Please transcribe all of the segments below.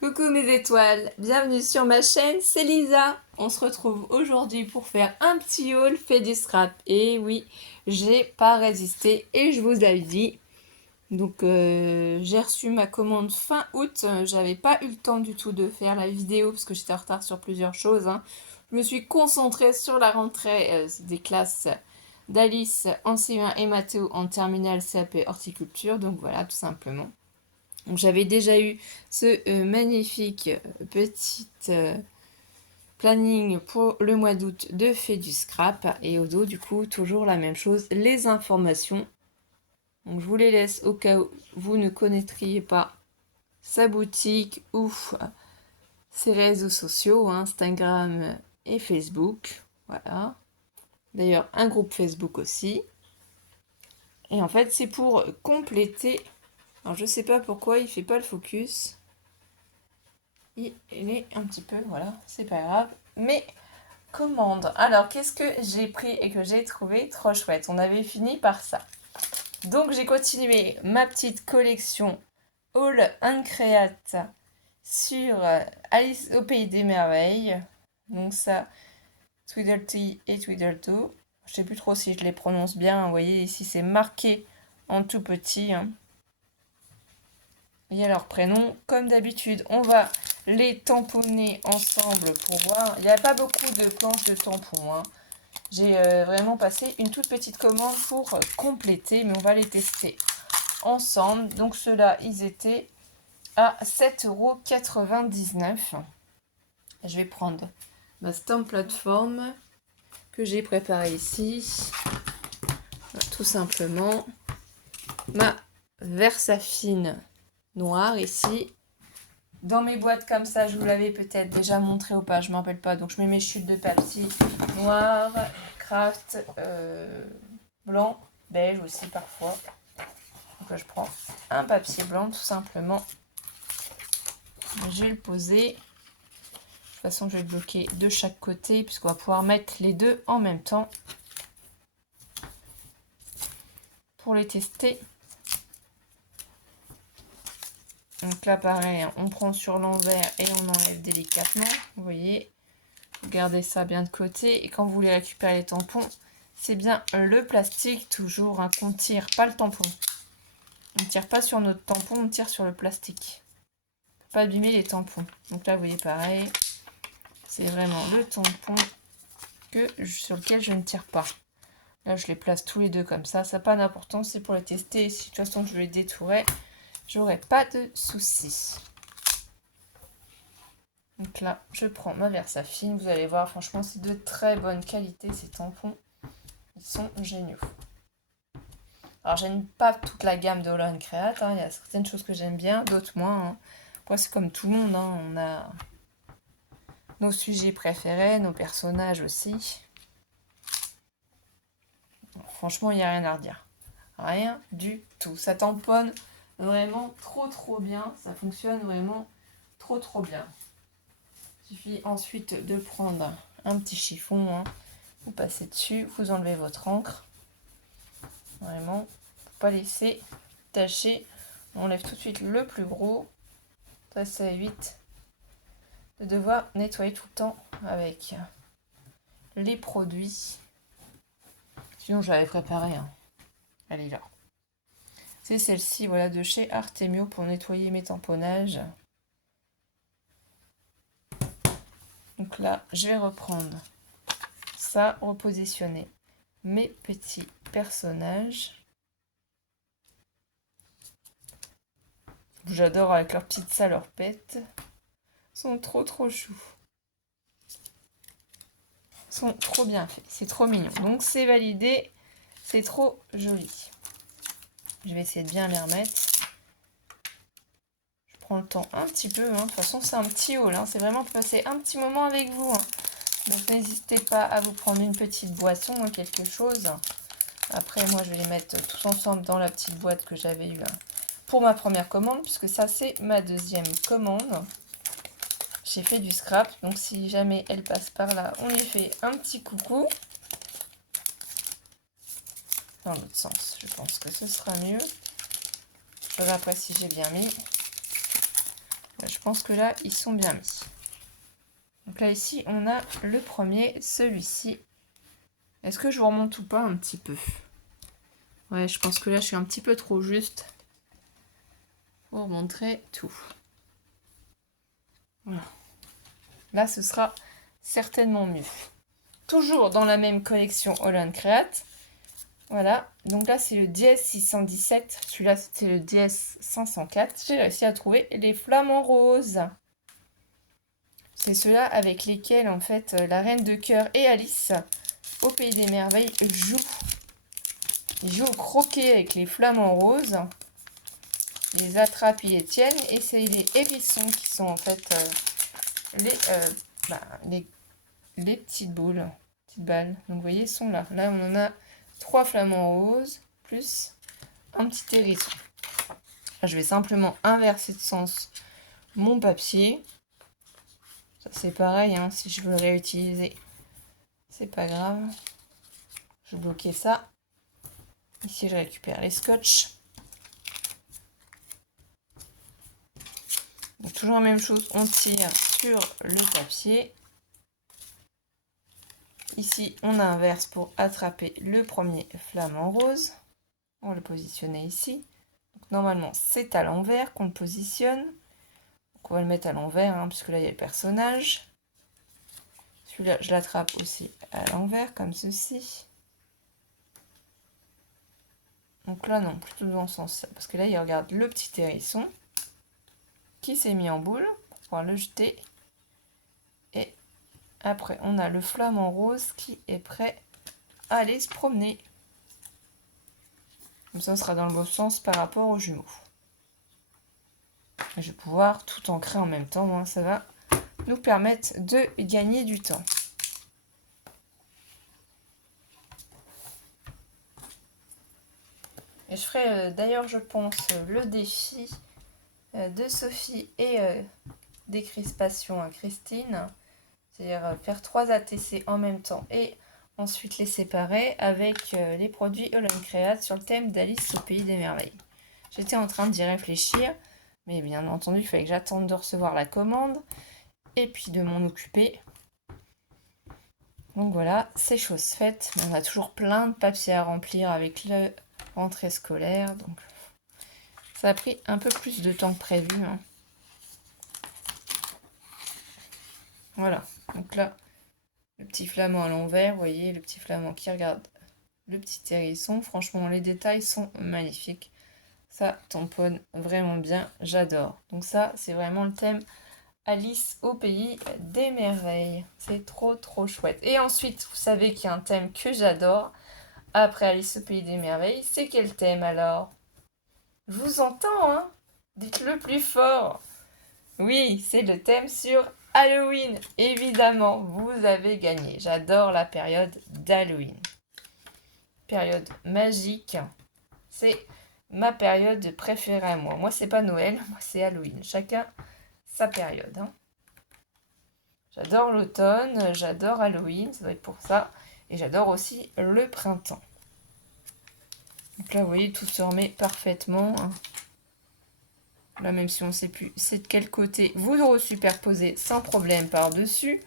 Coucou mes étoiles, bienvenue sur ma chaîne, c'est Lisa. On se retrouve aujourd'hui pour faire un petit haul fait du scrap. Et oui, j'ai pas résisté et je vous avais dit. Donc j'ai reçu ma commande fin août. J'avais pas eu le temps du tout de faire la vidéo parce que j'étais en retard sur plusieurs choses, hein. Je me suis concentrée sur la rentrée des classes d'Alice en C1 et Mathéo en terminale CAP horticulture. Donc voilà, tout simplement. Donc j'avais déjà eu ce magnifique petit planning pour le mois d'août de fait du scrap. Et au dos, du coup, toujours la même chose, les informations. Donc je vous les laisse au cas où vous ne connaîtriez pas sa boutique ou ses réseaux sociaux, hein, Instagram et Facebook. Voilà. D'ailleurs, un groupe Facebook aussi. Et en fait, c'est pour compléter. Alors je sais pas pourquoi il fait pas le focus. Il est un petit peu, voilà, c'est pas grave. Mais commande. Alors, qu'est-ce que j'ai pris et que j'ai trouvé trop chouette? On avait fini par ça. Donc, j'ai continué ma petite collection All Uncreate sur Alice au Pays des Merveilles. Donc ça, Tweedledee et Tweedledoo. Je sais plus trop si je les prononce bien. Vous voyez, ici, c'est marqué en tout petit, hein. Et leur prénom, comme d'habitude, on va les tamponner ensemble pour voir. Il n'y a pas beaucoup de planches de tampons, hein. J'ai vraiment passé une toute petite commande pour compléter, mais on va les tester ensemble. Donc ceux-là, ils étaient à 7,99 €. Je vais prendre ma stamp plateforme que j'ai préparée ici. Tout simplement, ma Versafine noire ici. Dans mes boîtes comme ça, je vous l'avais peut-être déjà montré ou pas, je ne m'en rappelle pas. Donc je mets mes chutes de papier noir, craft, blanc, beige aussi parfois. Donc je prends un papier blanc tout simplement. Je vais le poser. De toute façon, je vais le bloquer de chaque côté puisqu'on va pouvoir mettre les deux en même temps pour les tester. Donc là, pareil, on prend sur l'envers et on enlève délicatement. Vous voyez, vous gardez ça bien de côté. Et quand vous voulez récupérer les tampons, c'est bien le plastique, toujours, hein, qu'on tire, pas le tampon. On ne tire pas sur notre tampon, on tire sur le plastique. Pour pas abîmer les tampons. Donc là, vous voyez, pareil, c'est vraiment le tampon sur lequel je ne tire pas. Là, je les place tous les deux comme ça. Ça n'a pas d'importance, c'est pour les tester. Si de toute façon, je les détourais, j'aurais pas de soucis. Donc là, je prends ma Versafine. Vous allez voir, franchement, c'est de très bonne qualité, ces tampons. Ils sont géniaux. Alors, j'aime pas toute la gamme de All Uncreate, hein. Il y a certaines choses que j'aime bien, d'autres moins, hein. Moi, c'est comme tout le monde, hein. On a nos sujets préférés, nos personnages aussi. Franchement, il n'y a rien à redire. Rien du tout. Ça tamponne vraiment trop bien. Ça fonctionne vraiment trop bien. Il suffit ensuite de prendre un petit chiffon, hein. Vous passez dessus, vous enlevez votre encre. Vraiment, faut pas laisser tacher. On enlève tout de suite le plus gros. Ça évite de devoir nettoyer tout le temps avec les produits. Sinon, j'avais préparé, hein. Elle est là. C'est celle-ci, voilà, de chez Artemio pour nettoyer mes tamponnages. Donc là, je vais reprendre ça, repositionner mes petits personnages. J'adore avec leurs petites salopettes. Ils sont trop choux. Ils sont trop bien faits. C'est trop mignon. Donc c'est validé. C'est trop joli. Je vais essayer de bien les remettre. Je prends le temps un petit peu, hein. De toute façon, c'est un petit haul, hein. C'est vraiment pour passer un petit moment avec vous, hein. Donc n'hésitez pas à vous prendre une petite boisson, hein, quelque chose. Après, moi, je vais les mettre tous ensemble dans la petite boîte que j'avais eue, hein, pour ma première commande, puisque ça, c'est ma deuxième commande. J'ai fait du scrap, donc si jamais elle passe par là, on lui fait un petit coucou. Dans l'autre sens, je pense que ce sera mieux. Je verrai après si j'ai bien mis. Là, je je pense que là, ils sont bien mis. Donc là, ici, on a le premier, celui-ci. Est-ce que je vous remonte ou pas un petit peu? Ouais, je pense que là, je suis un petit peu trop juste pour montrer tout. Voilà. Là, ce sera certainement mieux. Toujours dans la même collection Holland Create. Voilà, donc là c'est le DS 617, celui-là c'était le DS 504. J'ai réussi à trouver les flamants roses. C'est ceux-là avec lesquels en fait la Reine de Cœur et Alice au Pays des Merveilles jouent. Ils jouent au croquet avec les flamants roses. Ils les attrapent, ils les tiennent et c'est les hérissons qui sont en fait les petites boules, petites balles. Donc vous voyez, ils sont là. Là on en a 3 flamants roses plus un petit hérisson. Je vais simplement inverser de sens mon papier. Ça c'est pareil, hein, si je veux le réutiliser, c'est pas grave. Je vais bloquer ça. Ici je récupère les scotch. Donc, toujours la même chose, on tire sur le papier. Ici on inverse pour attraper le premier flamant rose. On va le positionner ici. Donc, normalement c'est à l'envers qu'on le positionne. Donc, on va le mettre à l'envers, hein, puisque là il y a le personnage. Celui-là, je l'attrape aussi à l'envers, comme ceci. Donc là, non, plutôt dans ce sens-là. Parce que là, il regarde le petit hérisson qui s'est mis en boule pour pouvoir le jeter. Et après, on a le flamant rose qui est prêt à aller se promener. Comme ça, on sera dans le bon sens par rapport aux jumeaux. Et je vais pouvoir tout ancrer en même temps. Hein, ça va nous permettre de gagner du temps. Et je ferai d'ailleurs, je pense, le défi de Sophie et des crispations à Christine. C'est-à-dire faire 3 ATC en même temps et ensuite les séparer avec les produits Holland Create sur le thème d'Alice au Pays des Merveilles. J'étais en train d'y réfléchir, mais bien entendu, il fallait que j'attende de recevoir la commande et puis de m'en occuper. Donc voilà, c'est chose faite. On a toujours plein de papiers à remplir avec la rentrée scolaire. Donc ça a pris un peu plus de temps que prévu. Hein. Voilà, donc là, le petit flamand à l'envers, vous voyez, le petit flamand qui regarde le petit hérisson. Franchement, les détails sont magnifiques. Ça tamponne vraiment bien, j'adore. Donc ça, c'est vraiment le thème Alice au Pays des Merveilles. C'est trop, trop chouette. Et ensuite, vous savez qu'il y a un thème que j'adore. Après Alice au Pays des Merveilles, c'est quel thème alors? Je vous entends, hein? Dites-le plus fort. Oui, c'est le thème sur Halloween. Évidemment, vous avez gagné. J'adore la période d'Halloween. Période magique. C'est ma période préférée à moi. Moi, c'est pas Noël, moi, c'est Halloween. Chacun sa période. Hein. J'adore l'automne, j'adore Halloween, ça doit être pour ça. Et j'adore aussi le printemps. Donc là, vous voyez, tout se remet parfaitement. Hein. Là, même si on ne sait plus c'est de quel côté, vous le superposez sans problème par-dessus.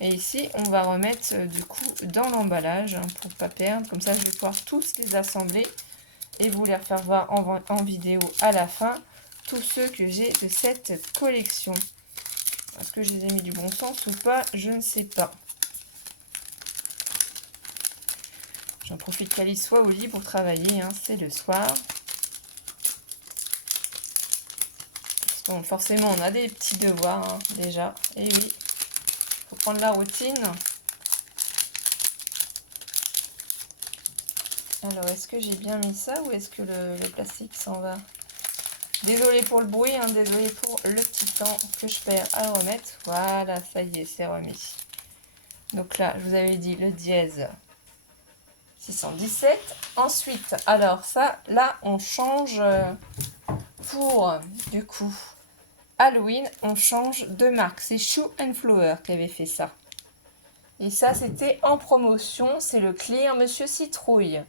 Et ici, on va remettre du coup dans l'emballage hein, pour ne pas perdre. Comme ça, je vais pouvoir tous les assembler et vous les faire voir en vidéo à la fin. Tous ceux que j'ai de cette collection. Est-ce que je les ai mis du bon sens ou pas? Je ne sais pas. J'en profite qu'Alice soit au lit pour travailler. Hein, c'est le soir. Bon, forcément, on a des petits devoirs hein, déjà. Et oui, il faut prendre la routine. Alors, est-ce que j'ai bien mis ça ou est-ce que le plastique s'en va? Désolée pour le bruit, hein, désolée pour le petit temps que je perds à le remettre. Voilà, ça y est, c'est remis. Donc là, je vous avais dit le dièse 617. Ensuite, alors ça, là, on change pour, du coup, Halloween, on change de marque. C'est Shoe and Flower qui avait fait ça. Et ça, c'était en promotion. C'est le Clear Monsieur Citrouille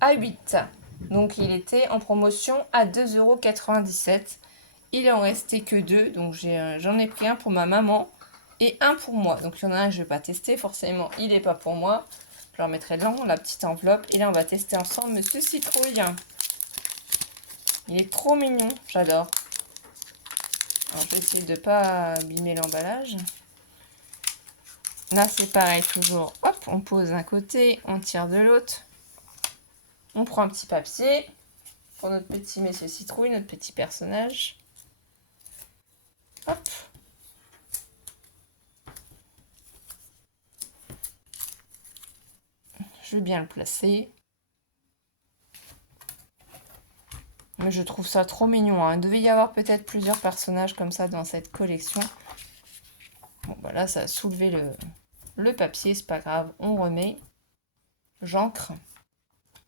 à 8. Donc, il était en promotion à 2,97 €. Il en restait que 2, donc j'en ai pris un pour ma maman et un pour moi. Donc il y en a un que je ne vais pas tester, forcément il n'est pas pour moi. Je leur mettrai dans la petite enveloppe. Et là on va tester ensemble Monsieur Citrouille. Il est trop mignon, j'adore. Alors je vais essayer de ne pas abîmer l'emballage. Là c'est pareil toujours, hop, on pose d'un côté, on tire de l'autre. On prend un petit papier pour notre petit Monsieur Citrouille, notre petit personnage. Hop. Je vais bien le placer. Mais je trouve ça trop mignon, hein. Il devait y avoir peut-être plusieurs personnages comme ça dans cette collection. Bon, bah là, ça a soulevé le papier, c'est pas grave. On remet. J'encre.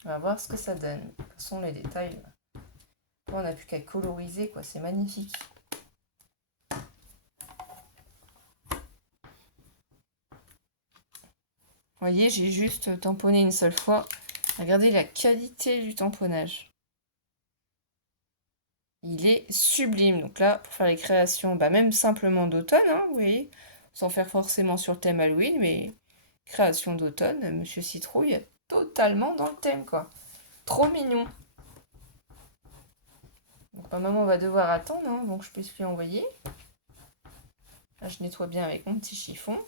On va voir ce que ça donne. De toute façon, les détails, on n'a plus qu'à coloriser, quoi. C'est magnifique. Vous voyez, j'ai juste tamponné une seule fois. Regardez la qualité du tamponnage. Il est sublime. Donc là, pour faire les créations, bah même simplement d'automne, hein, vous voyez, sans faire forcément sur le thème Halloween, mais création d'automne, Monsieur Citrouille est totalement dans le thème, quoi. Trop mignon. Donc ma maman va devoir attendre, hein, donc je puisse lui envoyer. Là, je nettoie bien avec mon petit chiffon.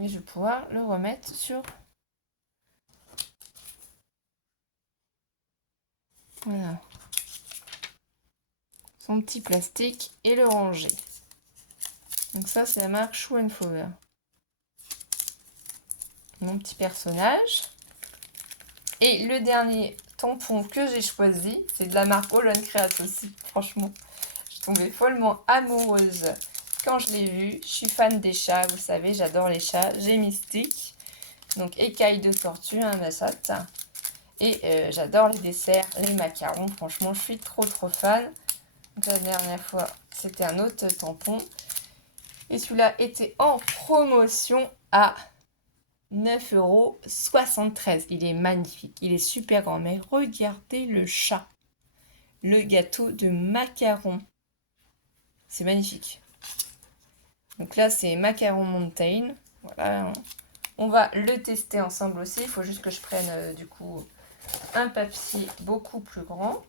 Et je vais pouvoir le remettre sur... Voilà. Son petit plastique et le ranger. Donc ça, c'est la marque Schwenfover. Mon petit personnage. Et le dernier tampon que j'ai choisi, c'est de la marque Holland Create aussi. Franchement, je suis tombée follement amoureuse quand je l'ai vu. Je suis fan des chats, vous savez, j'adore les chats. J'ai Mystique, donc écaille de tortue, un massat. Et j'adore les desserts, les macarons. Franchement, je suis trop fan. Donc la dernière fois, c'était un autre tampon. Et celui-là était en promotion à 9,73 €. Il est magnifique. Il est super grand. Mais regardez le chat. Le gâteau de macaron. C'est magnifique. Donc là, c'est Macaron Mountain. Voilà. On va le tester ensemble aussi. Il faut juste que je prenne du coup un papier beaucoup plus grand.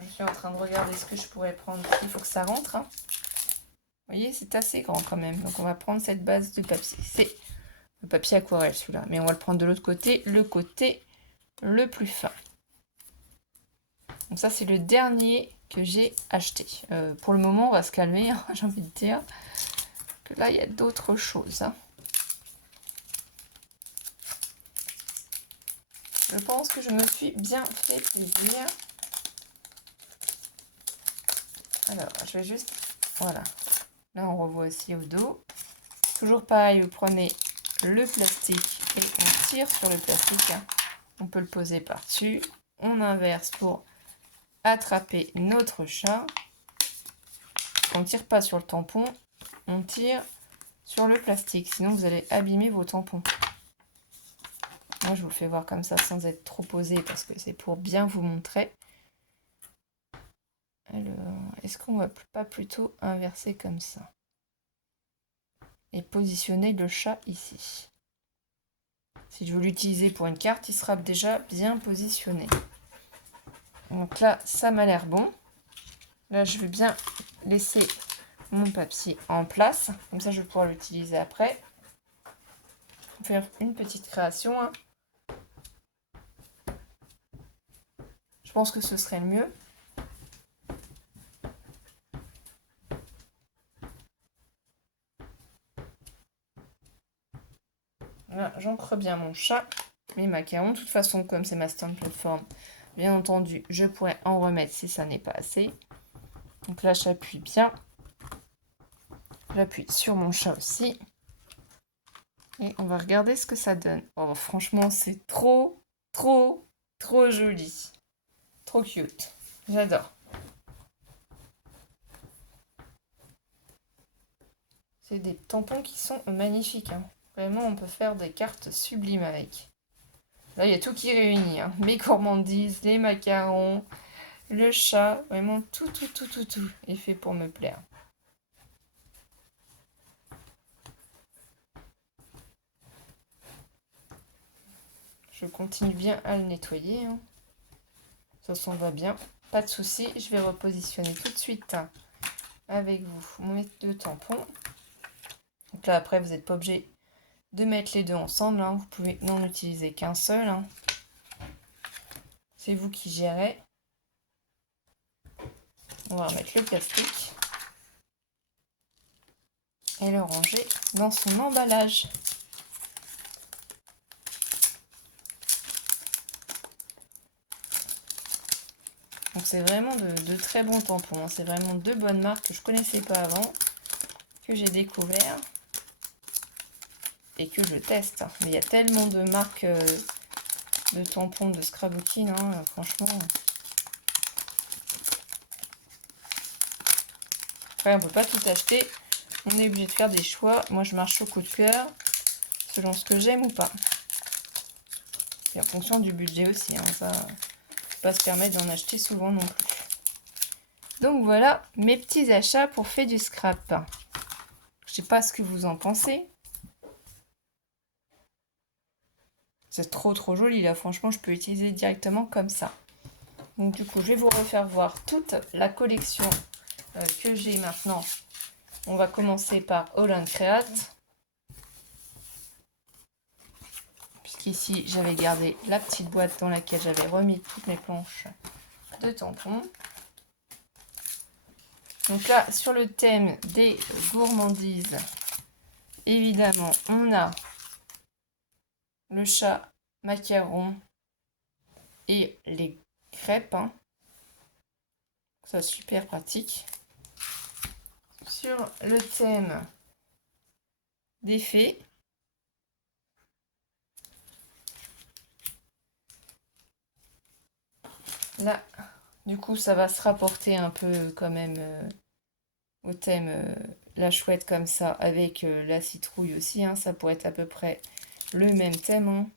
Je suis en train de regarder ce que je pourrais prendre. Il faut que ça rentre, hein. Vous voyez, c'est assez grand quand même. Donc on va prendre cette base de papier. C'est le papier aquarelle celui-là. Mais on va le prendre de l'autre côté, le côté le plus fin. Donc ça, c'est le dernier que j'ai acheté. Pour le moment, on va se calmer, hein, j'ai envie de dire. Que là, il y a d'autres choses, hein. Je pense que je me suis bien fait plaisir. Alors, je vais juste... Voilà. Là, on revoit aussi au dos. Toujours pareil, vous prenez le plastique et on tire sur le plastique, hein. On peut le poser par-dessus. On inverse pour attraper notre chat. On ne tire pas sur le tampon, on tire sur le plastique. Sinon, vous allez abîmer vos tampons. Moi, je vous le fais voir comme ça sans être trop posé parce que c'est pour bien vous montrer. Alors, est-ce qu'on va pas plutôt inverser comme ça? Et positionner le chat ici. Si je veux l'utiliser pour une carte, il sera déjà bien positionné. Donc là, ça m'a l'air bon. Là, je vais bien laisser mon papier en place. Comme ça, je vais pouvoir l'utiliser après. Faire une petite création, hein. Je pense que ce serait le mieux. Là, j'ancre bien mon chat, mes macarons. De toute façon, comme c'est ma stand plateforme, bien entendu, je pourrais en remettre si ça n'est pas assez. Donc là, j'appuie bien. J'appuie sur mon chat aussi. Et on va regarder ce que ça donne. Oh, franchement, c'est trop joli. Trop cute. J'adore. C'est des tampons qui sont magnifiques, hein. Vraiment, on peut faire des cartes sublimes avec. Là, il y a tout qui est réuni, hein. Mes gourmandises, les macarons, le chat, vraiment tout est fait pour me plaire. Je continue bien à le nettoyer. Hein. Ça s'en va bien. Pas de souci. Je vais repositionner tout de suite avec vous mon de tampon. Donc là, après, vous n'êtes pas obligé de mettre les deux ensemble. Hein. Vous pouvez n'en utiliser qu'un seul. Hein. C'est vous qui gérez. On va remettre le plastique et le ranger dans son emballage. Donc c'est vraiment de très bons tampons. Hein. C'est vraiment de bonnes marques que je ne connaissais pas avant, que j'ai découvert et que je teste. Mais il y a tellement de marques de tampons de scrapbooking, hein, franchement. Après, on ne peut pas tout acheter. On est obligé de faire des choix. Moi, je marche au coup de cœur, selon ce que j'aime ou pas. Et en fonction du budget aussi. Hein, ça, faut pas se permettre d'en acheter souvent non plus. Donc voilà mes petits achats pour faire du scrap. Je sais pas ce que vous en pensez. C'est trop joli là. Franchement, je peux utiliser directement comme ça. Donc du coup, je vais vous refaire voir toute la collection que j'ai maintenant. On va commencer par All & Create. Puisqu'ici, j'avais gardé la petite boîte dans laquelle j'avais remis toutes mes planches de tampons. Donc là, sur le thème des gourmandises, évidemment, on a le chat, macaron et les crêpes. Hein. Ça, super pratique. Sur le thème des fées, là, du coup, ça va se rapporter un peu quand même au thème la chouette comme ça, avec la citrouille aussi. Hein, ça pourrait être à peu près le même thème. Hein.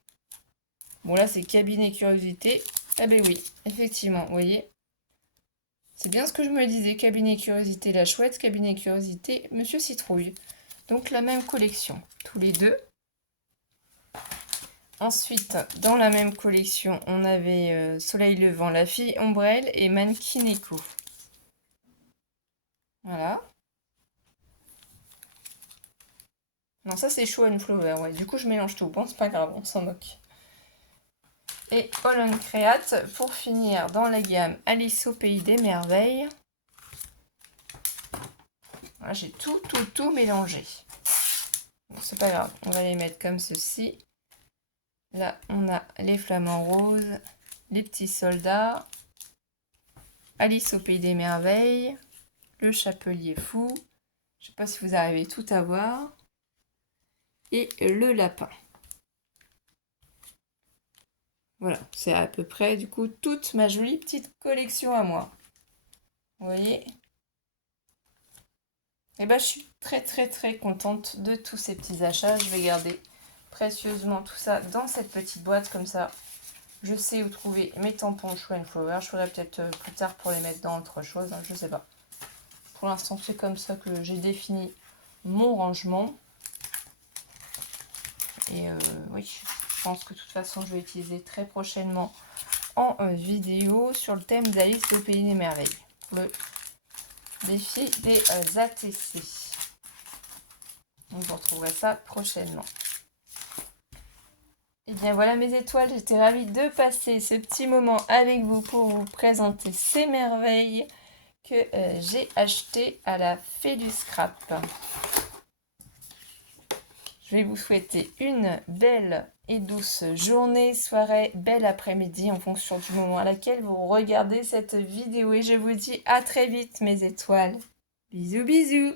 Bon, là, c'est cabinet curiosité. Ah ben oui, effectivement, vous voyez. C'est bien ce que je me disais, cabinet curiosité la chouette, cabinet curiosité Monsieur Citrouille. Donc la même collection, tous les deux. Ensuite, dans la même collection, on avait Soleil Levant, La Fille Ombrelle et Mannequin-Echo. Voilà. Non, ça c'est Show and Flower, ouais. Du coup, je mélange tout. Bon, c'est pas grave, on s'en moque. Et All & Create, pour finir, dans la gamme Alice au Pays des Merveilles. Voilà, j'ai tout mélangé. Bon, c'est pas grave, on va les mettre comme ceci. Là, on a les flamants roses, les petits soldats, Alice au Pays des Merveilles, le chapelier fou, je sais pas si vous arrivez tout à voir, et le lapin. Voilà, c'est à peu près du coup toute ma jolie petite collection à moi. Vous voyez? Et ben je suis très contente de tous ces petits achats. Je vais garder précieusement tout ça dans cette petite boîte comme ça. Je sais où trouver mes tampons Show & Flower. Je ferai peut-être plus tard pour les mettre dans autre chose, hein, je sais pas. Pour l'instant, c'est comme ça que j'ai défini mon rangement. Et oui, je pense que de toute façon, je vais utiliser très prochainement en vidéo sur le thème d'Alice au Pays des Merveilles. Le défi des ATC. Donc, vous retrouverez ça prochainement. Et bien voilà mes étoiles, j'étais ravie de passer ce petit moment avec vous pour vous présenter ces merveilles que j'ai achetées à la Fée du Scrap. Je vais vous souhaiter une belle et douce journée, soirée, bel après-midi en fonction du moment à laquelle vous regardez cette vidéo. Et je vous dis à très vite mes étoiles. Bisous bisous.